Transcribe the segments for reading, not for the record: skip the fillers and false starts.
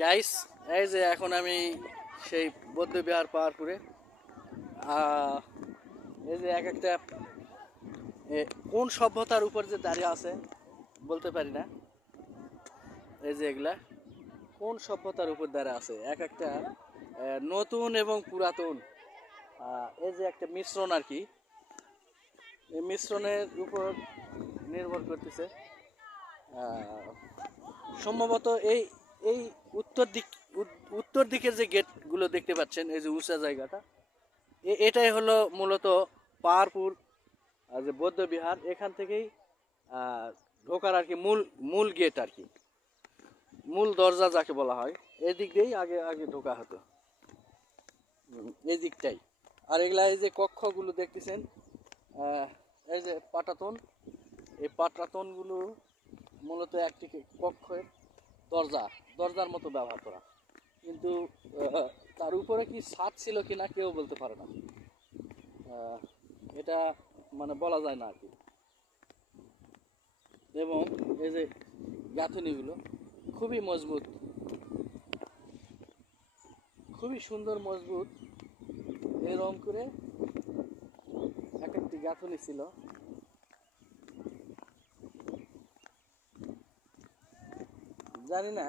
Guys, এই যে এখন আমি সেই বৌদ্ধবিহার পার করে এই যে এক একটা কোন সভ্যতার উপর যে দাঁড়িয়ে আছে বলতে পারি না। এই যে এগুলা কোন সভ্যতার উপর দাঁড়িয়ে আছে, এক একটা নতুন এবং পুরাতন এই যে একটা মিশ্রণ আর কি। এই মিশ্রণের উপর নির্ভর করতেছে। সম্ভবত এই এই উত্তর দিকের যে গেটগুলো দেখতে পাচ্ছেন, এই যে উঁচা জায়গাটা, এটাই হলো মূলত পাহাড়পুর যে বৌদ্ধ বিহার। এখান থেকেই ঢোকার আর কি মূল মূল গেট আর কি, মূল দরজা যাকে বলা হয়। এই দিক দিয়েই আগে আগে ঢোকা হতো, এই দিকটাই। আর এগুলা এই যে কক্ষগুলো দেখতেছেন, এই যে পাটাতন, এই পাটাতনগুলো মূলত একটি কক্ষের দরজার মতো ব্যবহার করা। কিন্তু তার উপরে কি ছাদ ছিল কিনা কেউ বলতে পারে না। এটা মানে বলা যায় না আর কি। এবং এই যে গাঁথনিগুলো খুবই মজবুত, খুবই সুন্দর মজবুত। এরকম করে এক একটি গাঁথনি ছিল। জানি না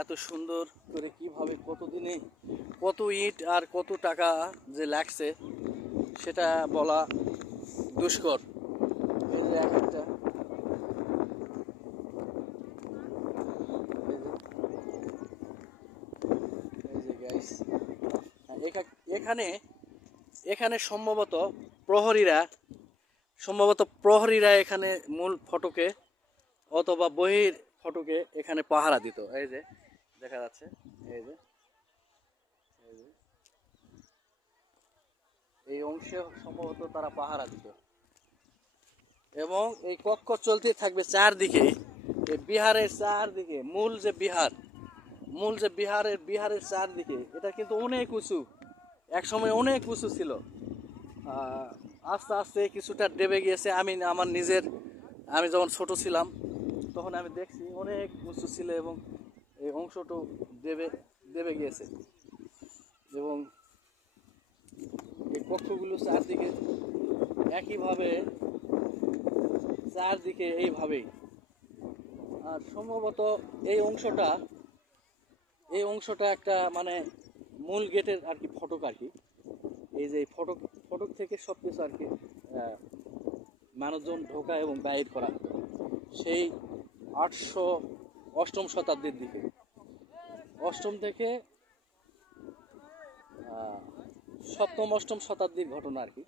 এত সুন্দর করে কিভাবে কতদিনে কত ইট আর কত টাকা যে লাগছে সেটা বলা দুষ্কর। এই যে এক একটা, এই যে গাইস, এখানে এখানে সম্ভবত প্রহরীরা এখানে মূল ফটকে অথবা বহির ফটকে এখানে পাহারা দিত। এই যে দেখা যাচ্ছে, এই যে এই যে এই অংশে সম্ভবত তারা পাহারা দিত। এবং এই কক্ষ চলতে থাকবে চারদিকে, এই বিহারের চারদিকে। মূল যে বিহারের চারদিকে, এটা কিন্তু অনেক উঁচু, এক সময় অনেক উঁচু ছিল। আস্তে আস্তে কিছুটা দেবে গিয়েছে। আমি যখন ছোট ছিলাম তখন আমি দেখছি অনেক উঁচু ছিল, এবং এই অংশটা দেবে দেবে গিয়েছে। এবং এই কক্ষগুলো চারদিকে এইভাবেই। আর সম্ভবত এই অংশটা একটা মানে মূল গেটের আর কি ফটক আর কি। এই যে ফটক থেকে সব কিছু আর কি মানুষজন ঢোকা এবং বাইর করা সেই 800 অষ্টম শতাব্দীর দিকে, অষ্টম থেকে সপ্তম অষ্টম শতাব্দীর ঘটনা আর কি।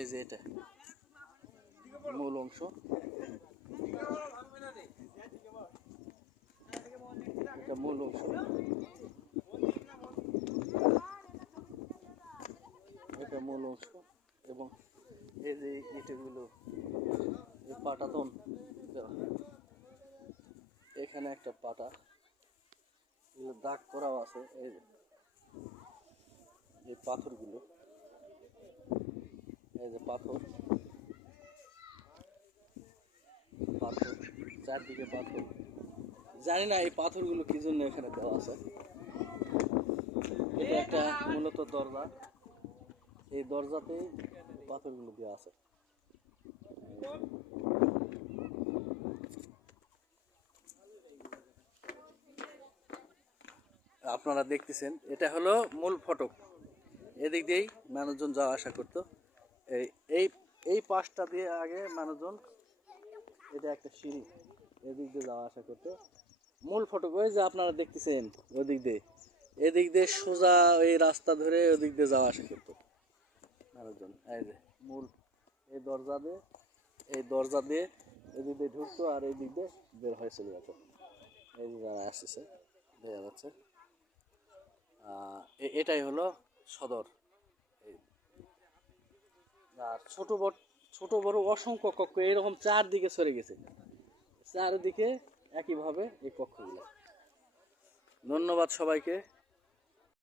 এই যে এটা মূল অংশ, এটা মূল অংশ, এটা মূল অংশ। এবং এই যে ইটেগুলো পাটাতন দেওয়া, এখানে একটা পাটা দাগ করাও আছে। এই পাথরগুলো, এই যে পাথর পাথর চারদিকে পাথর। জানি না এই পাথরগুলো কি জন্য এখানে দেওয়া আছে। এটা একটা মূলত দরজা, এই দরজাতেই পাথরগুলো দেওয়া আছে। আপনারা দেখতেছেন, এটা হলো মূল ফটক। এদিক দিয়েই মানুষজন যাওয়া আসা করতো। এই এই এই পাশটা দিয়ে আগে মানুষজন, এটা একটা সিঁড়ি, এদিক দিয়ে যাওয়া আসা করতো। মূল ফটক ওই যে আপনারা দেখতেছেন, এদিক দিয়ে সোজা এই রাস্তা ধরে ওদিক দিয়ে যাওয়া আসা করতো মানুষজন। এই যে মূল এই দরজা দিয়ে এদিক দিয়ে ঢুকতো, আর এই দিক দিয়ে বের হয়ে চলে যেত। এই যে যারা আসতেছে দেখা যাচ্ছে, এটাই হলো সদর। আর ছোট বড় অসংখ্য কক্ষ এরকম চারদিকে ছড়ে গেছে, চারদিকে একইভাবে এই কক্ষগুলো। ধন্যবাদ সবাইকে।